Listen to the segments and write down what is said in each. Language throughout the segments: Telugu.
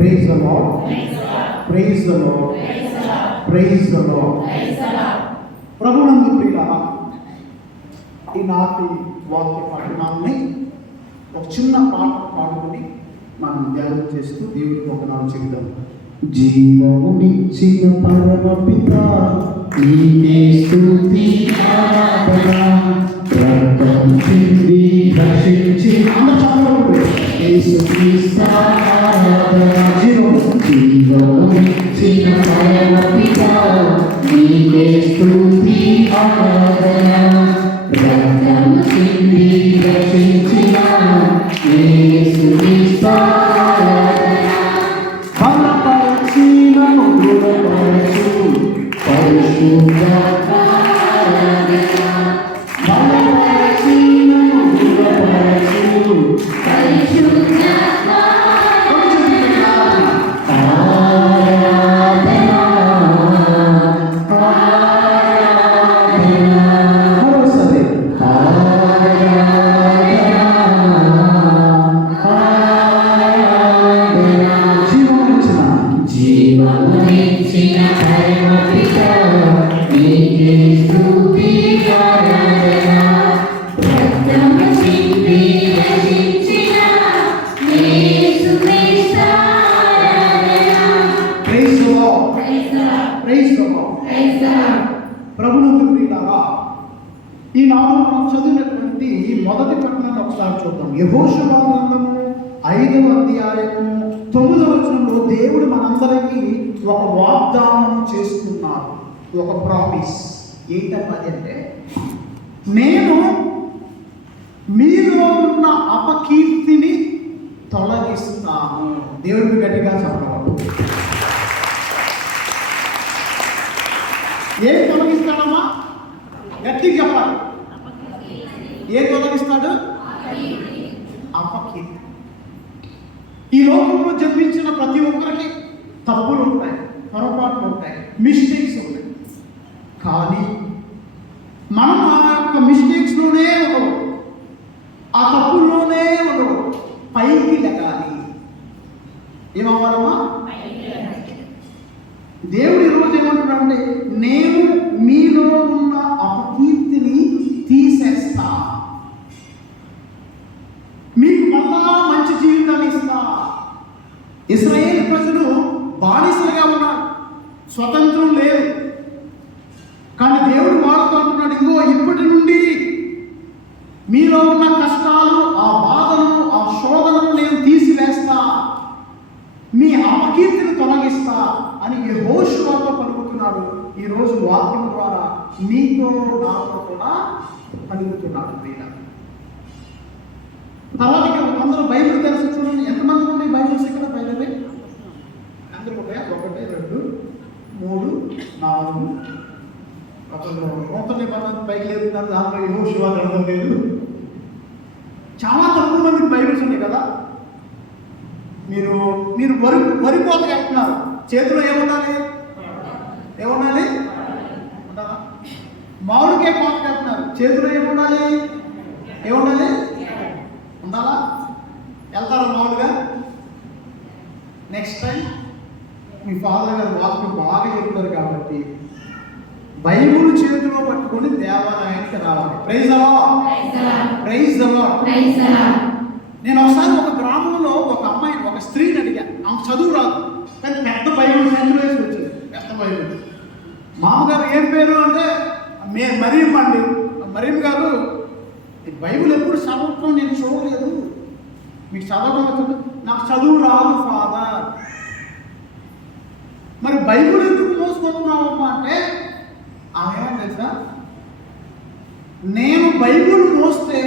Praise the Lord, praise the Lord, praise the Lord. ప్రభునందు ప్రియులారా, ఈనాటి వాక్య పఠనాన్ని ఒక చిన్న పాట పాడుకొని మనం ధ్యానం చేస్తూ దేవుడికి వందనాలు చెప్తాం. జీవమునిచ్చిన పరమ పిత నీకే స్తుతి ఆరాధన, రక్తం చింది రక్షించి యేసుక్రీస్తు ఆరాధన. జీవమునిచ్చిన పరమ పిత నీకే స్తుతి ఆరాధన, రక్తం చింది రక్షించిన యేసుక్రీస్తు ఆరాధన. బలపరచినను దృఢపరచు పరిశుద్ధాత్మ ఆరాధన, బలపరచినను దృఢపరచు పరిశుద్ధాత్మ ప్రభునందు ప్రియులారా, ఈనాడు మనం చదివినటువంటి మొదటి పట్టణాన్ని ఒకసారి చూద్దాం. యెహోషువ గ్రంథము 5వ అధ్యాయము 9వ వచనంలో దేవుడు మనందరికీ ఒక వాగ్దానం చేస్తున్నారు, ఒక ప్రామిస్. ఏంటంటే, నేను మీలో ఉన్న అపకీర్తిని తొలగిస్తాను. దేవుడికి గట్టిగా చెప్పవాలి. ఏం తొలగిస్తాడమ్మా? గట్టిగా చెప్పాలి. ఏం తొలగిస్తాడు? అపకీర్తి. ఈ లోకంలో జన్మించిన ప్రతి ఒక్కరికి తప్పులు ఉంటాయి, పొరపాట్లు ఉంటాయి, మిస్టేక్స్ ఉంటాయి. కానీ మనం ఆ యొక్క మిస్టేక్స్లోనే ఉండవు, ఆ తప్పుల్లోనే ఉండవు, పైకి లెగాలి. ఏమవ్వాలమ్మా? దేవుడు ఈరోజు ఏమంటున్నాడంటే, నేను మీలో ఉన్న అపకీర్తిని తీసేస్తా, మీకు మళ్ళా మంచి జీవితాన్ని ఇస్తా. ఇశ్రాయేలు ప్రజలు బానిసలుగా ఉన్నారు, స్వతంత్రం లేదు. కానీ దేవుడు వాడుతూ అంటున్నాడు, ఇదిగో ఇప్పటి నుండి మీలో ఉన్న కష్టాలు, ఆ బాధను, ఆ శోధనను నేను తీసివేస్తా, మీ అపకీర్తిని తొలగిస్తా అని యెహోషువతో పలుకుతున్నాడు. ఈరోజు వాక్యం ద్వారా నీతో నాతో కూడా పలుకుతున్నాడు. తర్వాత అందరూ బైబిల్ తెలిసి చూడండి. ఎంతమంది ఉన్నాయి బైబిల్స్ ఇక్కడ? బైబిల్ అందరూ ఉంటాయా? 1, 2, 3, 4. అసలు నూతన నిబంధన పైకి లేపుతున్నారు, దాంట్లో యెహోషువ గ్రంథం లేదు. చాలా తక్కువ మందికి బైబిల్స్ ఉన్నాయి కదా. మీరు వరి కోతకి వెళ్తున్నారు, చేతిలో ఏముండాలి? ఏముండాలి? ఉండాలా? మామిడికాయ కోతకి వెళ్తున్నారు, చేతిలో ఏముండాలి? ఏముండాలి? ఉండాలా? వెళ్తారా మామూలుగా? నెక్స్ట్ టైం మీ ఫాదర్ గారు వాక్యం బాగా చెప్తారు కాబట్టి బైబిల్ చేతిలో పట్టుకొని దేవాలయానికి రావాలి. Praise the Lord, praise the Lord. నేను ఒకసారి ఒక గ్రామంలో ఒక అమ్మాయిని, ఒక స్త్రీని అడిగాను. ఆమె చదువు రాదు, కానీ పెద్ద బైబిల్ సంచులు వేసి వచ్చింది, పెద్ద బైబిల్. మామగారు ఏం పేరు అంటే మరియమ్మ అండి. మరియమ్మ గారు, బైబిల్ ఎప్పుడు చదవటం నేను చూడలేదు, మీకు చదవడం వచ్చింది. నాకు చదువు రాదు ఫాదర్. మరి బైబిల్ ఎందుకు మోసుకుంటున్నావమ్మా అంటే, ఆమెమని తెలుసా, నేను బైబిల్ మోస్తే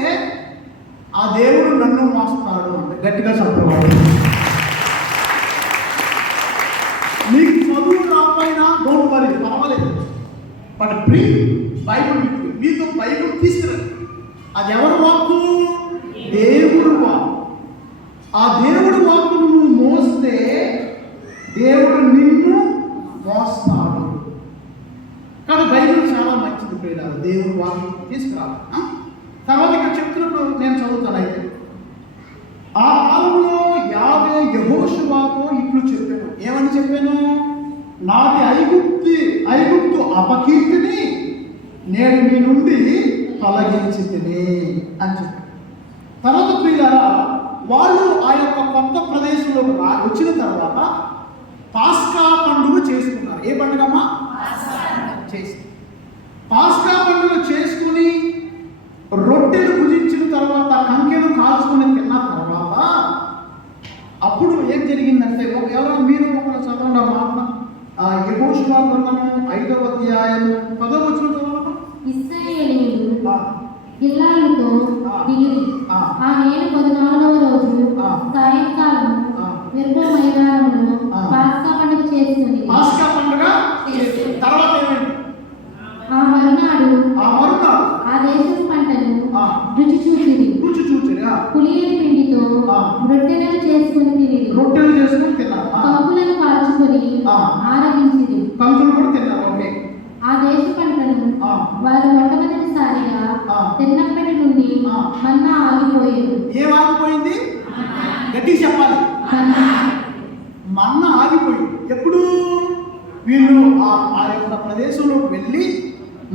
ఆ దేవుడు నన్ను మోస్తాడు అంటే. గట్టిగా చెప్పవాలి. నీకు చదువు రాకపోయినా డోంట్ వరీ, పర్వాలేదు, but bring Bible with you. మీతో బైబిల్ తీసుకురండి. అది ఎవరు వాక్కు? దేవుడు వాక్కు. ఆ దేవుడు వాక్కును నువ్వు మోస్తే దేవుడు నిన్ను మోస్తాడు. కానీ బైబిల్ చాలా మంచిది ప్రియులారా, దేవుడు వాక్కు తీసుకురావాలి. తర్వాత ఇక్కడ చెప్తున్నప్పుడు నేను చదువుతాను. అయితే ఆ కాలంలో యావే యెహోషువతో ఇట్లు నాటి ఐగుప్తు అపకీర్తిని నేను మీ నుండి తొలగించితిని అని చెప్పారు. తర్వాత ప్రియులారా, వాళ్ళు ఆ యొక్క కొత్త ప్రదేశంలోకి వచ్చిన తర్వాత పాస్కా పండుగ చేసుకున్నారు. ఏ పండుగమ్మా? పాస్కా పండుగ చేసుకుని రొట్టెలు భుజించిన తర్వాత, కంకెలు కాల్చుకొని తిన్న తర్వాత అప్పుడు ఏం జరిగిందంటే, ఎవరో మీరు ఒక చదవండి ఆ మాట. యెహోషువ గ్రంథము 5వ అధ్యాయం 10వ వచనం చదవండి. ఇశ్రాయేలీయులు గిల్గాలుతో దిగిరి. ఆ నెల 14వ రోజు సాయంకాలం యెరికో మైదానంలో పాస్కా పండుగ చేసుకుని తర్వాత ఏమైంది? ఆ మరునాడు ఆ దేశపు పంటను రుచి చూచిరి. పులియని పిండితో రొట్టెలను చేసుకుని తిన్నారు. కంకులను కాల్చుకొని ఆరగించిరి. ఆ దేశ పంటను వారు మొట్టమొదటిసారిగా తిన్నప్పటి నుండి మన్నా ఆగిపోయేది. ఏం ఆగిపోయింది? గట్టిగా చెప్పాలి. మన్నా ఆగిపోయింది. ఎప్పుడు? వీళ్ళు ఆ యొక్క ప్రదేశంలోకి వెళ్ళి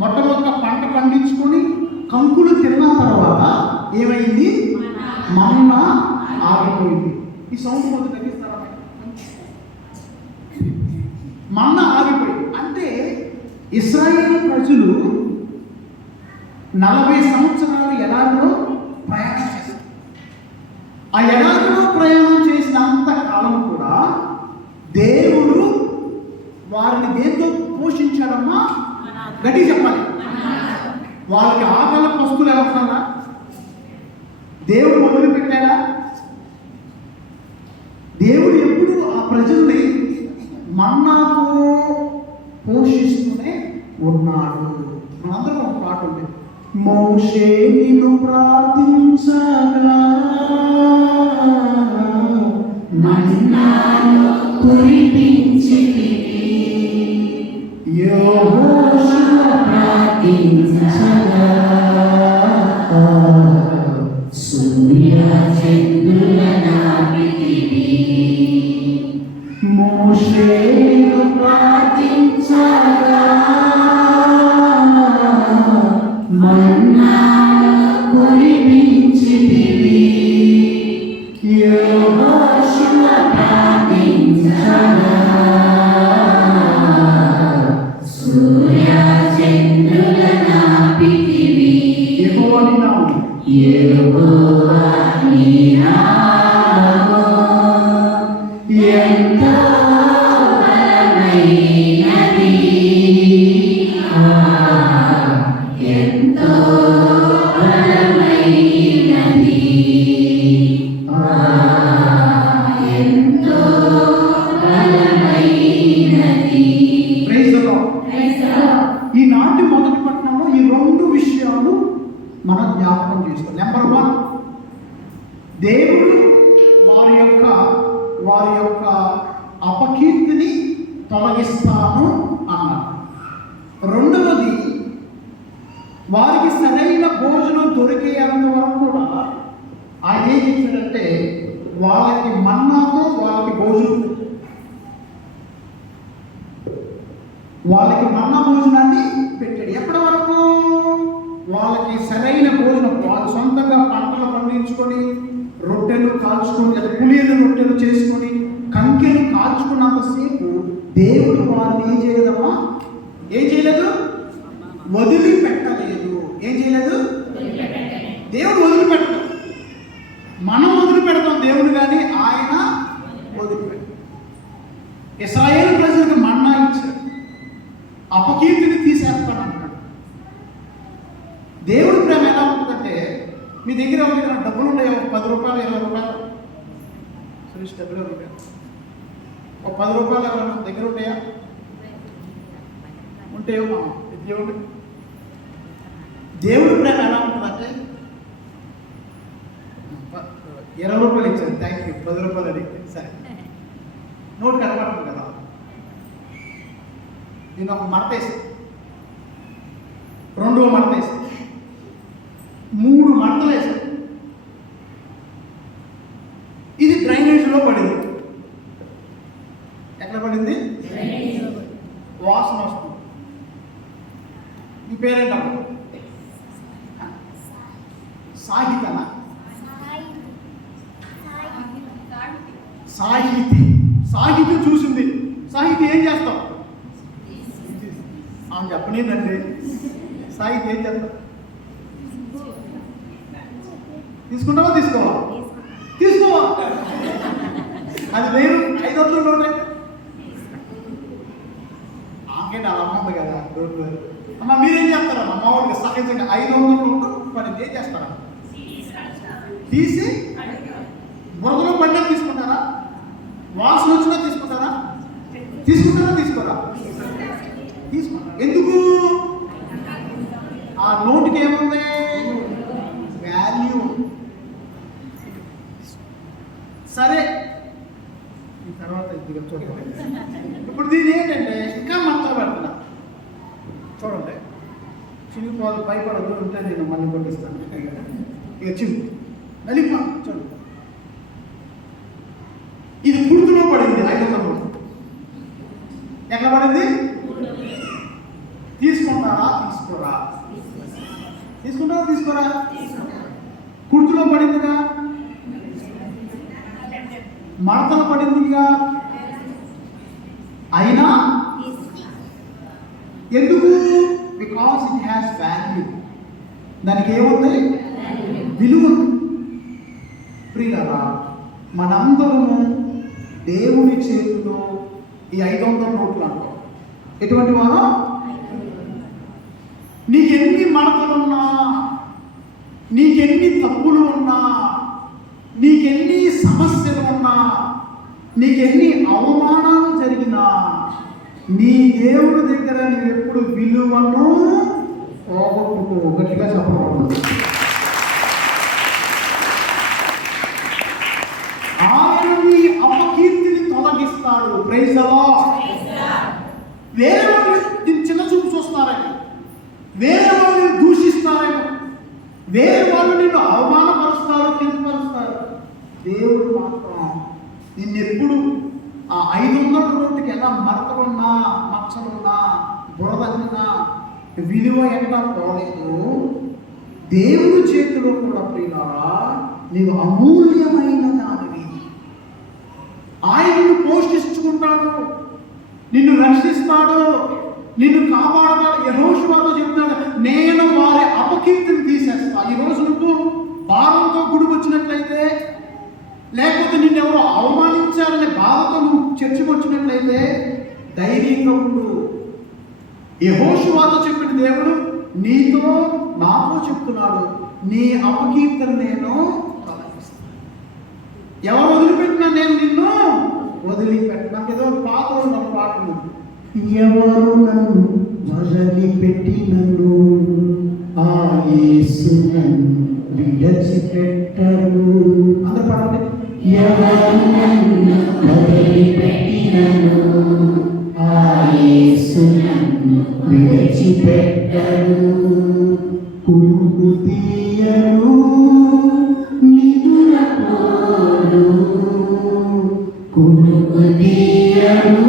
మొట్టమొదట పంట పండించుకొని కంకులు తిన్న తర్వాత ఏమైంది? మన్నా ఆగిపోయింది. ఈ సౌండ్ కొంచెం తగ్గిస్తారా? మన్నా ఆగిపోయింది అంటే ఇశ్రాయేలు ప్రజలు 40 సంవత్సరాలు ఎడారిలో ప్రయాణం చేశారు. ఆ ఎడారిలో ప్రయాణం చేసినంత కాలం కూడా దేవుడు వారిని దేంతో పోషించాడమ్మా? గట్టి చెప్పాలి. వాళ్ళకి ఆకలి పస్తులు ఎవరున్నారా? దేవుడు మొదలుపెట్టాడా? దేవుడు ఎప్పుడు ఆ ప్రజల్ని మన్నాతో పోషిస్తూనే ఉన్నాడు. మనందరం ఒక పాట ఉంది. మోషే నిన్ను ప్రార్థించగా మన్నాను కురిపించితివి, యెహోషువ ప్రార్థించగా సూర్య చంద్రుల నాపితివి. మోషే నిన్ను ప్రార్థించగా మన్నాను కురిపించితివి, యెహోషువ ప్రార్థించగా సూర్య చంద్రుల నాపితివి. యెహోవా నీ నామము, యెహోవా నీ నామము ఎంతో బలమైనది, ఎంతో బలమైనది, ఎంతో బలమైనది. ఈనాటి మొదటి పట్టణంలో ఈ 2 విషయాలు మనం జ్ఞాపకం చేసుకోవాలి. నెంబర్ 1, దేవుడు వారి యొక్క అపకీర్తిని తొలగిస్తాను అన్నారు. రెండవది, వారికి సరైన భోజనం దొరికేంత వరకు కూడా ఆయన ఏం చేశాడంటే వాళ్ళకి మన్నాతో వాళ్ళకి భోజనం, వాళ్ళకి మన్నా భోజనాన్ని పెట్టాడు. ఎప్పటి వరకు? వాళ్ళకి సరైన భోజనం, వాళ్ళు సొంతంగా పంటలు పండించుకొని రొట్టెలు కాల్చుకొని, లేదా పులియలు రొట్టెలు చేసుకొని కంకెలు కాల్చుకున్నంతసేపు దేవుడు వారిని ఏం చేయలేదమ్మా? ఏం చేయలేదు? వదిలిపెట్టలేదు. ఏం చేయలేదు? దేవుడు వదిలిపెట్టదు. మనం వదిలిపెడతాం దేవుడు, కానీ ఆయన వదిలిపెట్టాడు. ఇశ్రాయేలు ప్రజలకు మన్నా ఇచ్చాడు, అపకీర్తిని తీసేస్తాను అంటాడు. దేవుడి ప్రేమ ఎలా ఉంటుందంటే, మీ దగ్గర డబ్బులు ఉన్నాయో 10 రూపాయలు 20 రూపాయలు, సురేష్ డబ్బులు రూపాయలు, ఒక 10 రూపాయలు ఎవరైనా దగ్గర ఉంటాయా? ఉంటేయో దేవుడు. దేవుడి ప్రేమ ఎలా ఉంటుందంటే, 20 రూపాయలు ఇచ్చారు, థ్యాంక్ యూ. 10 రూపాయలు అడిగితే సరే, నోటు కనపడుతుంది కదా. నేను ఒక మడత వేసి, 2వ మడత వేసి, 3 మడతలు వేసాను. ఇది డ్రైనేజీలో పడింది. ఎక్కడ పడింది? సాహితనా? సాహితి. సాహితి చూసింది. సాహితి ఏం చేస్తాం? చెప్పలేదండి. సాహితి ఏం చేస్తాం? తీసుకుంటావా? తీసుకోవా? తీసుకోవా? అది వేరు. 500 నోట్ అయితే ఆమె అలా అమ్మ కదా. అమ్మ మీరేం చేస్తారమ్మా? మామూలుగా సహజంగా 500 నోటు పడింది ఏం చేస్తారా? తీసి బురదలో పడినా తీసుకుంటారా? వాసన వచ్చినా తీసుకుంటారా? తీసుకుంటారా? తీసుకోరా? తీసుకుంటారా? ఎందుకు? ఆ నోటుకి ఏముంది? వాల్యూ. సరే, ఈ తర్వాత ఇది చూడండి. ఇప్పుడు దీని ఏంటంటే ఇంకా మనతో పెడుతున్నా చూడండి. చినిగిపోవాలి, భయపడదు ఉంటే నేను మళ్ళీ కొట్టిస్తాను. ఇక చిమ్ము నలిప చూడండి. ఇది కుర్తులో పడింది. 500 నోటు ఎట్లా పడింది? తీసుకుంటారా? తీసుకోరా? తీసుకుంటారా? తీసుకోరా? కుర్తులో పడిందిగా, మడతలు పడిందిగా. అయినా ఎందుకు? Because it has value. దానికి ఏముంది? విలువ. ప్రియులారా, మనందరము దేవుని చేతిలో ఈ 500 నోట్లు అనుకో. ఎటువంటి వారు? నీకెన్ని మడతలున్నా, నీకెన్ని తప్పులు ఉన్నా, నీకెన్ని సమస్యలు ఉన్నా, నీకెన్ని అవమానాలు జరిగినా, నీ దేవుడి దగ్గర నువ్వు ఎప్పుడు విలువను పోగొట్టుకో. గట్టిగా చెప్పకూడదు. ఆయన నీ అపకీర్తిని తొలగిస్తాడు. Praise the Lord. వేరే వాళ్ళు దీన్ని చిన్న చూపు చూస్తారని, వేరే వాళ్ళు నిన్ను దూషిస్తారని, వేరే వాళ్ళు నిన్ను అవమానపరుస్తారు, కిందపరుస్తారు. దేవుడు మాత్రం నిన్నెప్పుడు ఆ 500 నోటుకి ఎలా మరకలున్నా, మచ్చలున్నా, బురదన్నా విలువ ఎట్లా పోలేదు, దేవుడి చేతిలో కూడా ప్రియులారా నీవు అమూల్యమైన దానివి. ఆయనను పోషించుకుంటాడు, నిన్ను రక్షిస్తాడు, నిన్ను కాపాడతాడు. యెహోషువతో చెప్తాడు, నేను వారి అపకీర్తిని తీసేస్తా. ఈరోజు నువ్వు భారంతో గుడికి వచ్చినట్లయితే, లేకపోతే నిన్నెవరో అవమానించారనే బాధతో నువ్వు చర్చకు వచ్చినట్లయితే ధైర్యంగా ఉండు. యెహోషువతో చెప్పిన దేవుడు నీతో నాతో చెప్తున్నాడు, నీ అపకీర్తిని నేను తొలగిస్తాను. ఎవరు వదిలిపెట్టినా నేను నిన్ను వదిలిపెట్టిన. నాకు ఏదో పాత ఉన్న పాట ఉంది. ఎవరు నన్ను వదిలిపెట్టినను ఆ యేసు నన్ను విడిచిపెట్టరు. అందరూ పాడండి. ఎవరు నన్ను వదిలిపెట్టినను ఆ యేసు నన్ను విడిచిపెట్టరు. కురుకు తీయరు, నిదురపోరు, కురుకు తీయరు,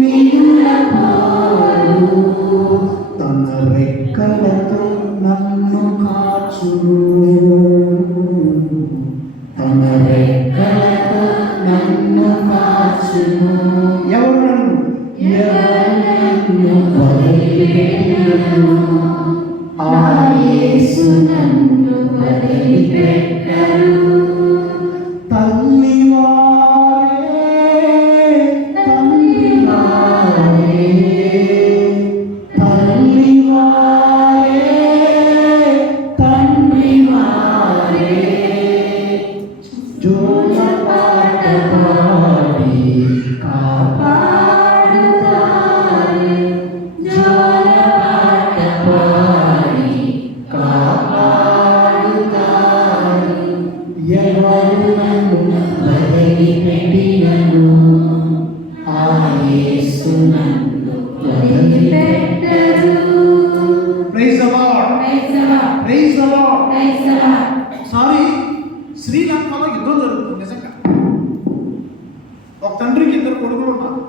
నిదురపోరు. తన రెక్కలతో నన్ను కాచును, తన రెక్కలతో నన్ను కాచును. ఎవరు నన్ను వదిలిపెట్టినను ఆ యేసు నన్ను వదిలిపెట్టరు. సారీ, శ్రీలంకలో యుద్ధం జరుగుతుంది. నిజంగా ఒక తండ్రికి 2 కొడుకులు ఉన్నారు.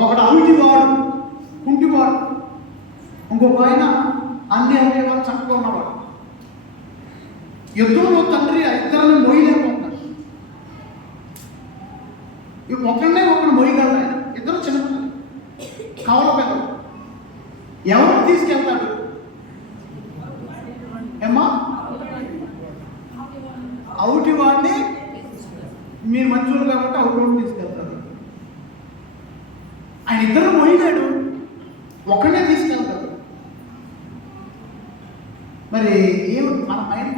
ఒకడు అవిటివాడు, కుంటివాడు, ఇంకొక ఆయన అన్ని అవయవాలు చక్కగా ఉన్నవాడు. యుద్ధంలో తండ్రి ఆ ఇద్దరిని మోయలేకపోతాడు. ఒకరు మోయగలరు, ఆయన ఇద్దరు చిన్న కవల పిల్లలు. ఎవరు తీసుకెళ్తాడు ఏమ్మా? అవుటి వాడిని, మీరు మంచోళ్ళు కాబట్టి అవుటి వాడిని తీసుకెళ్తారు. ఆయన ఇద్దరు మోయలేడు, ఒకనే తీసుకెళ్తాడు. మరి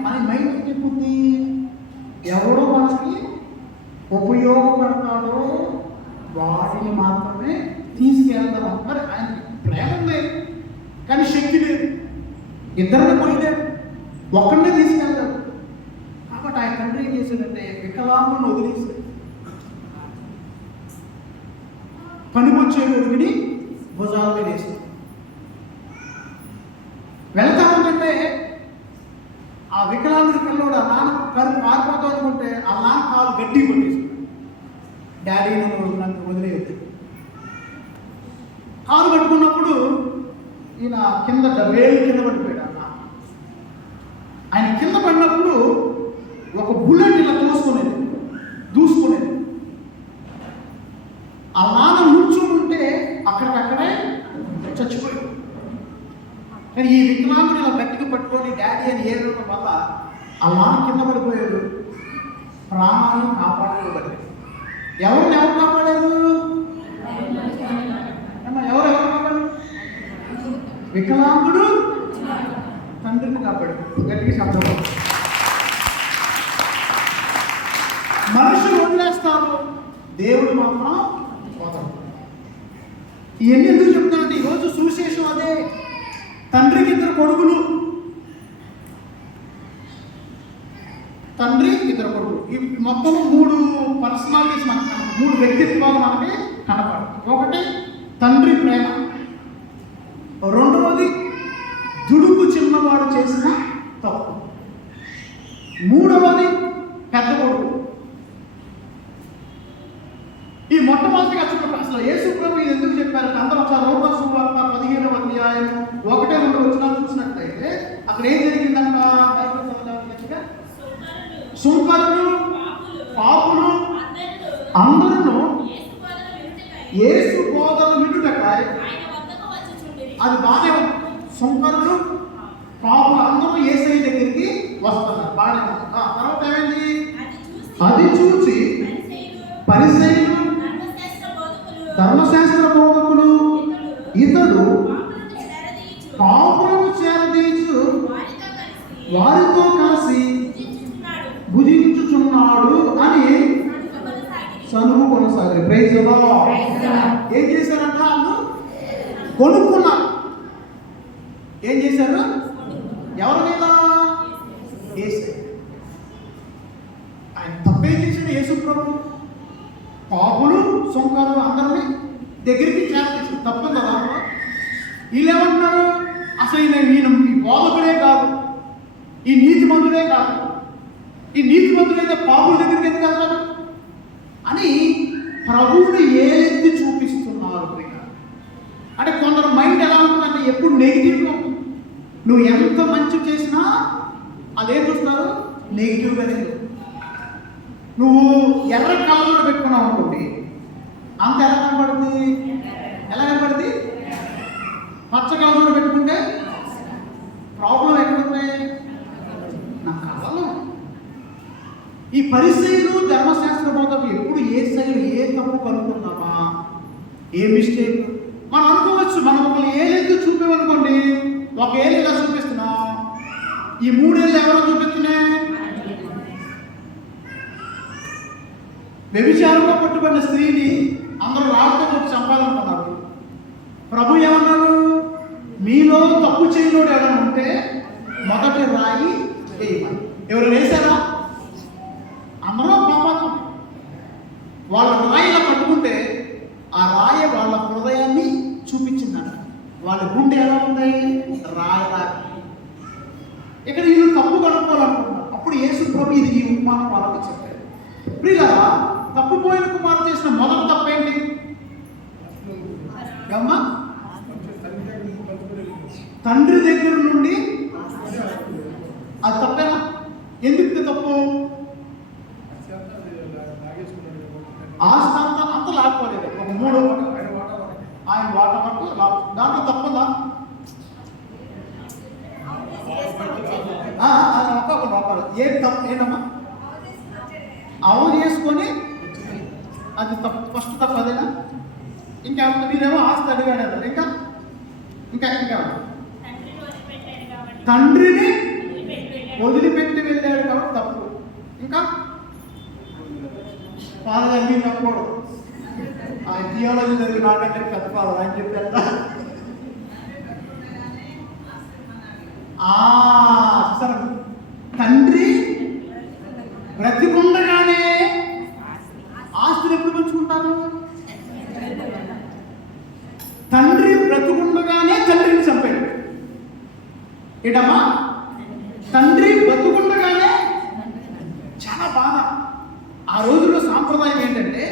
మన మైండ్ ఏం చెప్పుద్ది? ఎవడో మనకి ఉపయోగపడతాడో వాటిని మాత్రమే తీసుకెళ్తాం. మరి ఆయన ప్రేమ ఉంది కానీ శక్తి లేదు, ఇద్దరిని పోయలేడు, ఒక్కడనే తీసుకెళ్తాడు. కాబట్టి ఆయన తండ్రి ఏం చేశాడంటే వికలాంగులను వదిలేసి పనికొచ్చే కొడుకుని భుజాల మీద వేస్తాడు. వెళ్తామంటే ఆ వికలాంగుడి పిల్లోడు ఆ నాన్న పారిపోతాం అనుకుంటే ఆ నాన్న కాలు గట్టి కొట్టేస్తాడు. డాడీ నన్ను వదిలేయద్దు. కాలు పట్టుకున్నప్పుడు ఈయన వేలు కింద పడిపోయాడు. అన్న ఆయన కింద పడినప్పుడు ఒక బుల్లెట్ ఇలా దూసుకునేది. ఆ నాన్న నుంచుంటే అక్కడికక్కడే చచ్చిపోయాడు. కానీ ఈ వికలాంగుని ఇలా గట్టిగా పట్టుకొని డాడీ అని ఏడవడం వల్ల ఆ నాన్న కింద పడిపోయాడు. ప్రాణాలను కాపాడుకోబడి ఎవరు కాపాడారు? ఎవరు కాపాడారు? వికలాంగుడు తండ్రిని కాపాడు. గట్టిగా శబ్దం. మనుషులు వదిలేస్తారు, దేవుడు మాత్రం వదలడు. ఇవన్నీ ఎందుకు చెప్తానంటే ఈరోజు సువిశేషం అదే. తండ్రికి ఇద్దరు కొడుకులు, ఈ మొత్తం 3 పర్సనాలిటీస్ మనకి, 3 వ్యక్తిత్వాలు మనకి కనపడదు. ఒకటి తండ్రి ప్రేమ, రెండవది దుడుకు చిన్నవాడు చేసిన తప్పు, మూడవది పెద్ద కొడుకు. ఈ మొట్టమొదటిగా అసలు యేసు ప్రభు ఇది ఎందుకు చెప్పారంటే అందరూ ఒకసారి రోమా సువార్త 15వ అధ్యాయం 1-2 వచనాలు చూసినట్లయితే అక్కడ ఏం జరిగిందంట? సుంకరులు పాపులు అందరూ యేసు బోధన వినుటకై, అది బాగానే ఉంది. సుంకరులు పాపులు అందరూ యేసయ్య దగ్గరికి వస్తున్నారు, బాగానే ఉంది. తర్వాత ఏమైంది? అది చూసి పరిసయ్యులు ధర్మశాస్త్ర బోధకులు ఇతడు పాపులను చేరదీచు వారితో కలిసి భుజించుచున్నాడు అని సనుగు కొనసాగారు. Praise the Lord. ఏం చేశారంట? వాళ్ళు కొనుక్కున్నారు. ఏం చేశారు? ఎవరి మీద? యేసు. ఆయన తప్పేం చేశాడు యేసు ప్రభు? పాపులు సుంకరులు అందరినీ దగ్గరికి చేర్చేసాడు. తప్పదు దాంట్లో. వీళ్ళు ఏమంటున్నారు? అసలు ఈయన ఈ బోధకుడే కాదు, ఈ నీతి మంతుడే కాదు, ఈ నీతి మంతుడైతే పాపుల దగ్గరికి ఎందుకు వెళ్తాడు అని ప్రభువుని ఏలెత్తి చూపిస్తున్నారు. అంటే కొందరు మైండ్ ఎలా ఉంటుందంటే ఎప్పుడు నెగిటివ్గా ఉంటుంది. నువ్వు ఎంత మంచి చేసినా అదేం చూస్తారు? నెగిటివ్గానే. నువ్వు ఎర్ర కళ్ళలో పెట్టుకున్నావు అనుకోండి, అంత ఎలా కనపడుతుంది? పచ్చ కళ్ళలో పెట్టుకుంటే ప్రాబ్లం ఎక్కడుంది? నా కళ్ళలో. ఈ పరిస్థితులు ధర్మశాస్త్ర బోధకులు ఎప్పుడు ఏ తప్పు కనుక్కుందామా, ఏ మిస్టేక్ మనం అనుకోవచ్చు. మనం ఒకళ్ళు ఏలెత్తు చూపేమనుకోండి, ఒక ఏళ్ళు ఇలా చూపిస్తున్నాం, ఈ 3 ఏళ్ళు ఎవరో చూపిస్తున్నాయి? వ్యభిచారంలో పట్టుబడిన స్త్రీని అందరూ రాళ్ళతో కొట్టి చంపాలనుకున్నారు. ప్రభు ఏమన్నారు? మీలో తప్పు చేయనోడు ఎవరైనా ఉంటే మొదటి రాయి వేయమని. ఎవరు వేశారా? అందరూ పాపం. వాళ్ళ రాయిలా పట్టుకుంటే ఆ రాయి వాళ్ళ హృదయాన్ని చూపించిందంట. వాళ్ళ గుండె ఎలా ఉంది? రాయిలా. ఇక్కడ వీళ్ళు తప్పు కనుక్కోవాలనుకుంటున్నారు. అప్పుడు యేసు ప్రభు ఇది ఈ ఉపమానం వాళ్ళకి చెప్పారు. ప్రియులారా, తప్పుపోయిన కుమారుడు చేసిన మొదటి తప్పేంటి? అమ్మా, తండ్రి దగ్గర నుండి. అది తప్పేనా? ఎందుకు తప్పు? ఆస్తి అంతా లాక్కోలేదు. ఒక 3 ఆయన వాట వరకు దాంట్లో తప్పదా? ఒక్కొక్క లోపాలు ఏం తప్పు ఏంటమ్మా? అవు చేసుకొని అది తప్పు, ఫస్ట్ తప్పు అదేనా? ఇంకా మీరేమో ఆస్తి అడిగాడు ఇంకా ఇంకా ఇంకా తండ్రిని వదిలిపెట్టి వెళ్ళాడు కాబట్టి తప్పు. ఇంకా ఫాదర్ మీరు తప్పకూడదు. ఆయన థియాలజీ చదివి నాకంటే పెద్ద ఫాదర్ ఆయన చెప్పారు. సరే, తండ్రి బ్రతికుండగానే ఆస్తులు ఎప్పుడు పంచుకుంటారు? తండ్రి బ్రతికుండగానే తండ్రిని చంపాడు. ఏంటమ్మా? తండ్రి బ్రతికుండగానే. చాలా బాధ. ఆ రోజుల్లో సాంప్రదాయం ఏంటంటే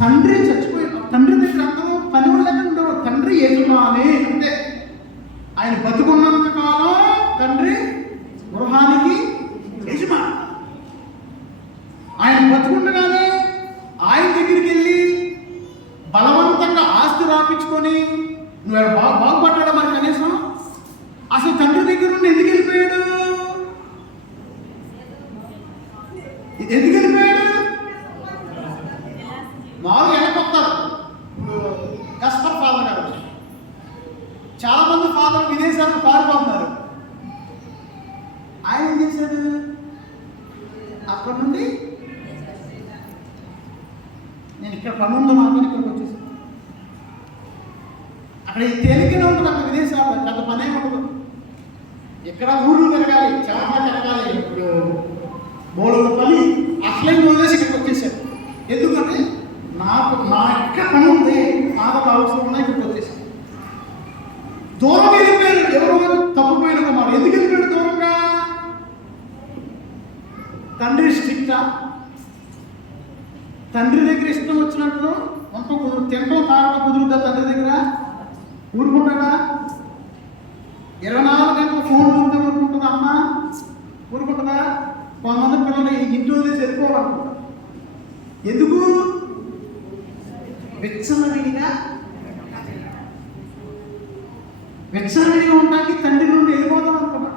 తండ్రి చచ్చిపోయి తండ్రి దగ్గర అందరూ పని వాళ్ళకి ఉండవు. తండ్రి యజమాని అంతే. ఆయన బతుకున్నంత కాలం తండ్రి గృహానికి యజమాని. ఆయన బతుకుండగానే ఆయన దగ్గరికి వెళ్ళి బలవంతంగా ఆస్తి రాపించుకొని నువ్వు బాగుపడ్డా మరి కనీసం అసలు తండ్రి దగ్గర నుండి ఎందుకు వెళ్ళిపోయాడు? ఎందుకు వెళ్ళిపోయాడు? మామూలుగా వెనకొస్తారు. ఇప్పుడు కస్టర్ ఫాదర్ గారు, చాలా మంది ఫాదర్ విదేశాలకు పారిపోతున్నారు. ఆయన ఏం చేశాడు? అక్కడ నుండి నేను ఇక్కడ పనుందో మాత్రం ఇక్కడికి వచ్చేసాను. అక్కడ ఈ తేలికనే ఉంటుంది. అక్కడ విదేశాలు పెద్ద పనే ఉండదు. ఇక్కడ ఊళ్ళు తిరగాలి, చాలా తిరగాలి. ఇప్పుడు 3 పని అట్లే వదిలేసి ఇక్కడికి వచ్చేసారు. ఎందుకంటే నా ఇక్కడ పని ఉంది, ఫాదర్ అవసరం ఉన్నాయి, ఇక్కడికి వచ్చేసారు. దూరం వెళ్ళిపోయారు. ఎవరు తప్పిపోయిన కుమారు ఎందుకు వెళ్ళిపోయాడు దూరంగా? తండ్రి స్ట్రిక్టా? తండ్రి దగ్గర ఇష్టం వచ్చినట్లు మొత్తం తినడం తాగడం కుదురుద్దా? తండ్రి దగ్గర ఊరుకుంటాడా? 24 గంటలు ఫోన్ ఉంటే ఊరుకుంటుందా అమ్మ? ఊరుకుంటుందా? కొంతమంది పిల్లలు ఇంట్లో వదిలేసి వెళ్ళిపోవాలనుకుంటారు. ఎందుకు? వెచ్చనడిగా ఉండడానికి తండ్రి నుండి వెళ్ళిపోదాం అనుకున్నా.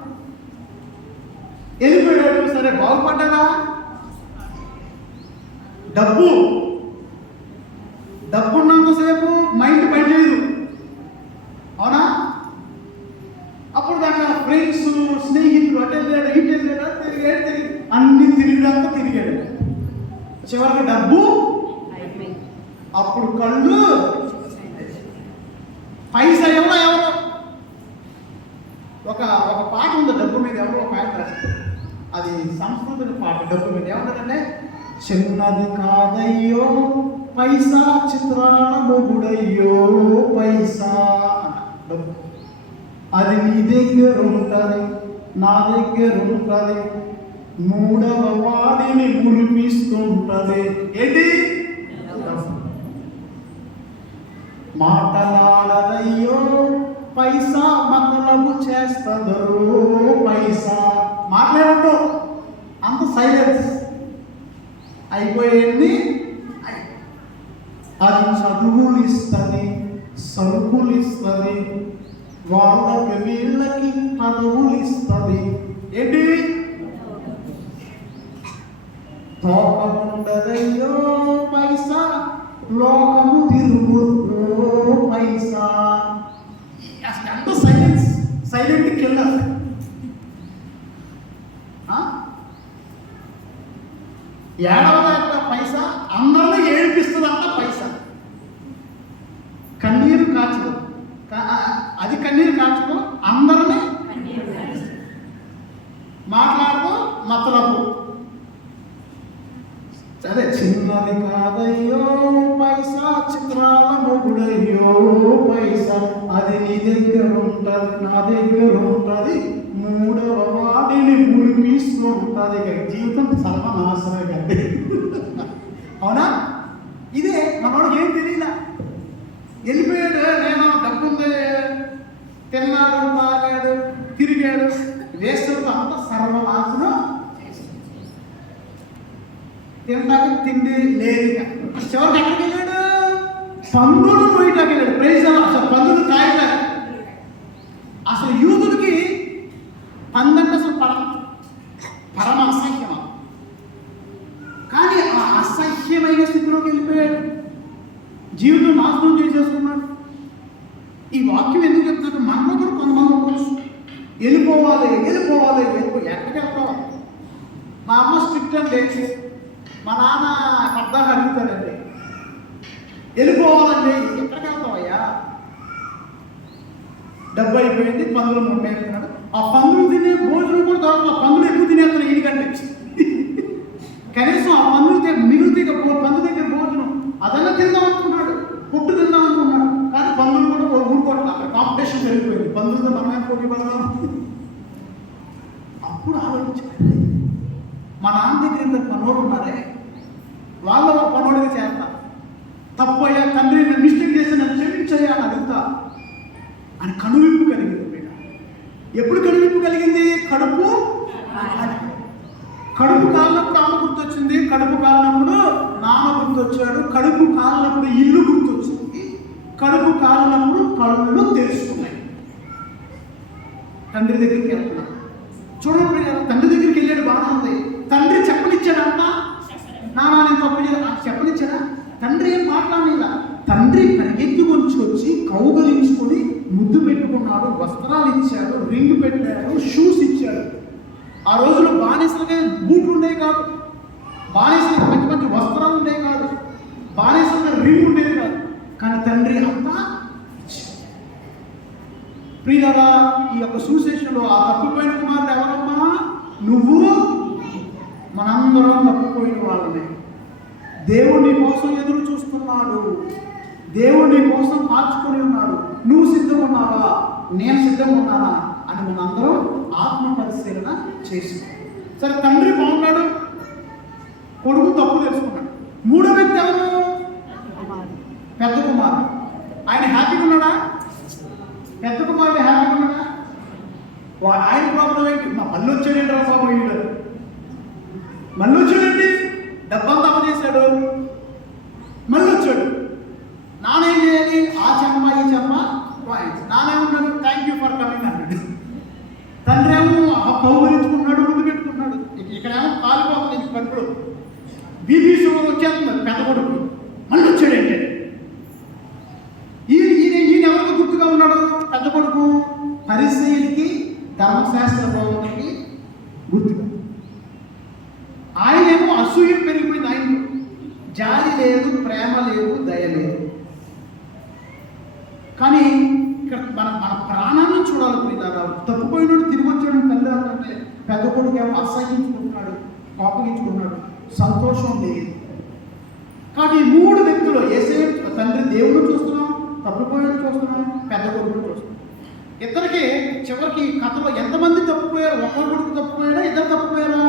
వెళ్ళిపోయాడు. సరే, బాగుపడ్డాడా? డబ్బు ఉన్నంతసేపు మైండ్ పనిచేయదు, అవునా? అప్పుడు దాకా ఫ్రెండ్స్, స్నేహితులు అటు వెళ్ళాడు, ఇటు వెళ్ళాడు, తిరిగాడు, అన్ని తిరిగాడు. చివరికి డబ్బు, అప్పుడు కళ్ళు, పైసా ఎవరో ఒక పాట ఉంది డబ్బు మీద. ఎవరో పాట రాస్తారు. అది సంస్కృతిక పాట. డబ్బు మీద ఏమంటారంటే, చిన్నది కాదయ్యో పైసా, చిత్రాల మొగుడయ్యో పైసా. డబ్బు అది నీ దగ్గర ఉంటుంది, నా దగ్గర ఉంటుంది, 3వ వాడిని మురిపిస్తుంటది. ఏంటి? మాటలాడదయ్యో పైసా, మతలము చేస్తుందో పైసా. మాట్లాడటం అంత సైలెన్స్ అయిపోయింది. అది చదువులు ఇస్తుంది, సరుకులు ఇస్తుంది, వాళ్ళకి వీళ్ళకి పదవులు ఇస్తుంది. ఏంటి? తోకముండదయ్యో పైసా, లోకము తిరుగుతో పైసా. అసలు ఎంత సైలెంట్ కిల్లర్. ఏడవదంట పైసా, అందరినీ ఏడిపిస్తుందంట పైసా. కన్నీరు కాచదు, అది కన్నీరు కాచుకో, అందరినీ మాట్లాడుతూ మతలపు. సరే, చిన్నది కాదయ్యో పైసా, చిత్రాల మొగుడయ్యో పైసా. అది నీ దగ్గర ఉంటుంది, నా దగ్గర ఉంటుంది, 3వ వాడిని మురిపిస్తూ ఉంటుంది. జీవితం సర్వనాశనం కంటే, అవునా? ఇదే మనోడికి ఏం తెలియదా? వెళ్ళిపోయాడు. నేను డబ్బుంది, తిన్నాడు, తాగాడు, తిరిగాడు, వేస్తుడు అంతా సర్వనాశనం. తినడానికి తిండి లేదు. చివరికి ఎక్కడికి వెళ్ళాడు? పందులు పోయటానికి వెళ్ళాడు. ప్రైజ్ అసలు పందులు కాయటానికి. అసలు యూదులకి పందంటే అసలు పరమ అసహ్యమా. కానీ ఆ అసహ్యమైన స్థితిలోకి వెళ్ళిపోయాడు. జీవితం నాశనం చేసేసుకున్నాడు. ఈ వాక్యం ఎందుకు చెప్తాడు? మనలో కూడా కొంతమంది ఉండొచ్చు, వెళ్ళిపోవాలి ఎక్కడికి వెళ్తాం. మా అమ్మ స్ట్రిక్ట్ అండి, మా నాన్న అర్థాలు అడుగుతాడండి, వెళ్ళిపోవాలండి. ఎక్కడికి వెళ్తామయ్యా? డబ్బు అయిపోయింది, పందులు ముట్టేస్తున్నాడు. ఆ పందులు తినే భోజనం కూడా దొరకదు. ఆ పందులు ఎక్కువ తినేస్తాను ఈయనకంటే. కనీసం ఆ పందులు మిగిలితే పందుల దగ్గర భోజనం అదన్నా తిందాం అనుకున్నాడు, పుట్టు తిందాం అనుకున్నాడు. కానీ పందులు కూడా ఊరుకోవట్లేదు. అక్కడ కాంపిటీషన్ పెరిగిపోయింది. పందులతో మనమే పోటీ పడదాం. అప్పుడు ఆలోచించాడు, మా నాన్న దగ్గర ఇంత పనులు ఉన్నారే, వాళ్ళ ఒక పనుడిగా చేస్తా. తప్పు అయ్యా తండ్రి, నేను మిస్టేక్ చేసి నన్ను క్షమించయ్యా అని అడుగుతా అని కనువిప్పు కలిగింది. ఎప్పుడు కనువిప్పు కలిగింది? కడుపు కాలినప్పుడు అమ్మ గుర్తొచ్చింది, కడుపు కాలినప్పుడు నాన్న గుర్తొచ్చాడు, కడుపు కాలినప్పుడు ఇల్లు గుర్తొచ్చింది, కడుపు కాలినప్పుడు కళ్ళు తెలుసుకున్నాయి. తండ్రి దగ్గరికి వెళ్తున్నాడు. చూడండి, తండ్రి దగ్గరికి వెళ్ళాడు, బాగా ఉంది. తండ్రి చెప్పనిచ్చాడంట, నాన్న నేను తప్పు చెప్పనిచ్చాడా? తండ్రి ఏం మాట్లాడలేదా? తండ్రి పరిగెత్తి వచ్చి కౌగలించుకొని ముద్దు పెట్టుకున్నాడు, వస్త్రాలు ఇచ్చాడు, రింగ్ పెట్టాడు, షూస్ ఇచ్చాడు. ఆ రోజుల్లో బానిసలకే బూట్లు ఉండేవి కాదు, బానిసలకు మంచి మంచి వస్త్రాలు ఉండేవి కాదు, బానిసలకు రింగ్ ఉండేది కాదు. కానీ తండ్రి అంతా ప్రియులారా, ఈ యొక్క సువిశేషంలో ఆ తప్పిపోయిన కుమారుడు ఎవరమ్మా? నువ్వు, మనందరం తప్పిపోయిన వాళ్ళనే. దేవుడు నీ కోసం ఎదురు చూస్తున్నాడు, దేవుడు నీ కోసం మార్చుకొని ఉన్నాడు. నువ్వు సిద్ధంగా ఉన్నావా? నేను సిద్ధంగా ఉన్నానా అని మనందరం ఆత్మ పరిశీలన చేస్తున్నాం. సరే, తండ్రి బాగున్నాడు, కొడుకు తప్పు తెలుసుకున్నాడు. మూడో వ్యక్తి ఎవరు? పెద్ద కుమారుడు. ఆయన హ్యాపీగా ఉన్నాడా? పెద్ద కుమారుడు హ్యాపీగా ఉన్నాడా? ఆయన ప్రాబ్లం ఏంటి? మళ్ళీ వచ్చాడండి రా బాబు, మళ్ళీ వచ్చాడండి, డబ్బంతా చేశాడు, మళ్ళీ వచ్చాడు. నానేం చేయాలి? ఆ చెమ్మ ఈ చెమ్మ పాయింట్స్. నానేమన్నాడు? థ్యాంక్ యూ ఫర్ కమింగ్ అన్నాడు. తండ్రి ఏమో కౌగులించుకున్నాడు, ముందు పెట్టుకున్నాడు. ఇక్కడేమో కాలిపోతుంది కడుపులో, బీపీ షుగర్ వచ్చేస్తుంది పెద్ద కొడుకు. మళ్ళీ వచ్చాడంటే ఈయన ఎవరికి గుర్తుగా ఉన్నాడు? పెద్ద కొడుకు పరిసయ్యులకి, ధర్మశాస్త్ర బోధనకి గుర్తుగా. ఆయనేమో అసూయ పెరిగిపోయింది. ఆయనలో జాలి లేదు, ప్రేమ లేదు, దయ లేదు. కానీ ఇక్కడ మన ప్రాణాన్ని చూడాలి ప్రియులారా. తప్పిపోయినాడు, తిరిగి వచ్చాడు తండ్రి అంటే పెద్ద కొడుకు ఏమో అసహించుకుంటున్నాడు, కోపగించుకున్నాడు, సంతోషం లేదు. కాబట్టి ఈ మూడు వ్యక్తులు, యేసయ్య తండ్రి దేవుడు చూస్తున్నాం, తప్పిపోయాడు చూస్తున్నాం, పెద్ద కొడుకును చూస్తున్నాం. ఇద్దరికి చివరికి కథలో ఎంతమంది తప్పిపోయారు? ఒక్కరు కొడుకు తప్పిపోయాడా, ఇద్దరు తప్పిపోయారా?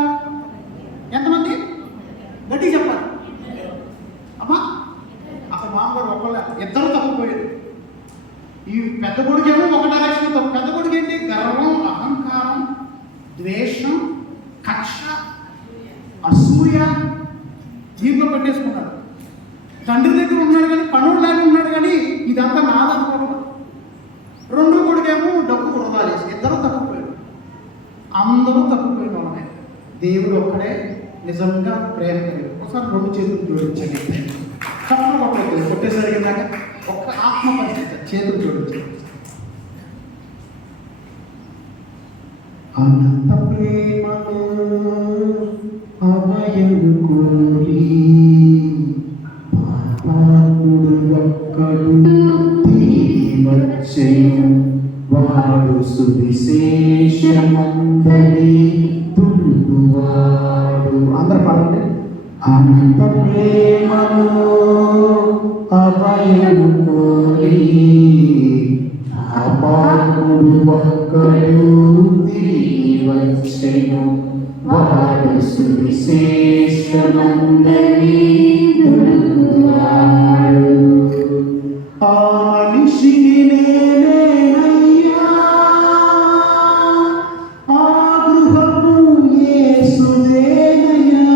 ఎంతమంది? గట్టి చెప్పాలి అమ్మా. అసలు మామగారు ఒక్కళ్ళ, ఇద్దరు తప్పిపోయారు. ఈ పెద్ద కొడుకేమో ఒక డైరెక్షన్. పెద్ద కొడుకు ఏంటి? గర్వం, అహంకారం, ద్వేషం, కక్ష, అసూయ దీంట్లో పెట్టేసుకున్నాడు. తండ్రి దగ్గర ఉన్నాడు కానీ, పనుడులాగా ఉన్నాడు కానీ ఇదంతా నాదనుకోవడం. రెండో కొడుకేమో డబ్బు వృధా చేసి. ఇద్దరు తప్పిపోయాడు. అందరూ తప్పిపోయిన వాళ్ళనే. దేవుడు ఒక్కడే నిజంగా ప్రేమ కలిగి. ఒకసారి రెండు చేతులు జోడించండి. కప్పలు కొట్టేసరికి దాకా ఒక్క ఆత్మ పరిస్థితి చేతులు జోడించండి. అనంత ప్రేమను అభయము కోరి పాపాత్ముడు ఒక్కడు తిరిగి వచ్చెను, వాడు సువిశేషమందరి తుండువాడు. అందరూ పాడండి. అనంత ప్రేమను అభయము కోరి పాపాత్ముడు ఒక్కడు తిరిగి వచ్చెను, వాడు సువిశేషమందరి తుండువాడు. ఆ మనిషిని నేనేనయ్యా, ఆ గృహము యేసుదేనయ్యా,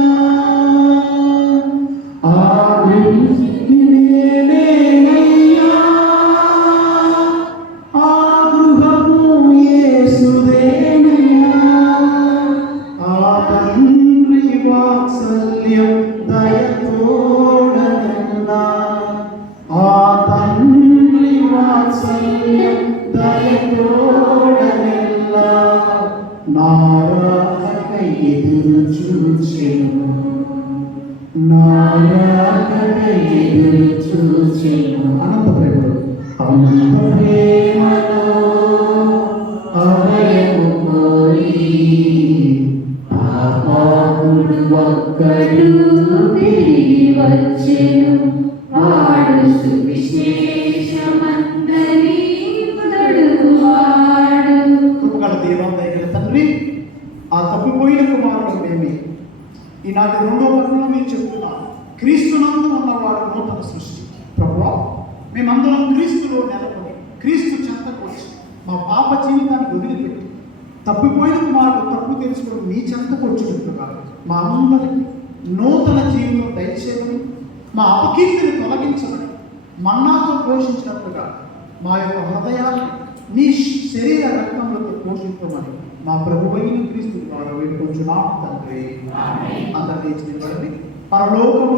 వాత్సల్యం దయతోడనెల్లా, ఆ తండ్రి వాత్సల్యం దయతోడనెల్లా, నా రాకకై ఎదురు చూచెను, నా రాకకై ఎదురు చూచెను. అనంత ప్రేమలో అనంత ప్రేమలో అభయము కోరి పాపాత్ముడు ఒక్కడు తిరిగి వచ్చెను, వాడు సువిశేషమందరి మొదలువాడు. కృపగల దేవా, దయగల తండ్రి, ఆ తప్పిపోయిన కుమారుడు మేమే. ఈనాటి 2వ వచనంలో మీరు చెప్తున్నారు, క్రీస్తునందు ఉన్నవాడు నూతన సృష్టి. ప్రభువా, మేమందరం క్రీస్తులో నెలకొని క్రీస్తు చెంతకు వచ్చి మా పాప జీవితాన్ని వదిలిపెట్టి తప్పిపోయిన కుమారుడు తప్పు తెలుసుకుని మీ చెంతకు వచ్చినట్లుగా మా అందరికీ నూతన జీవితం దయచేయమని, మా అపకీర్తిని తొలగించమని, మన్నాతో పోషించినట్లుగా మా యొక్క హృదయాన్ని నీ శరీర రక్తములతో పోషించమని మా ప్రభువైన క్రీస్తు ద్వారా వేడుకొంచున్నాము తండ్రి. అందరినీ నిలబడి పరలోకము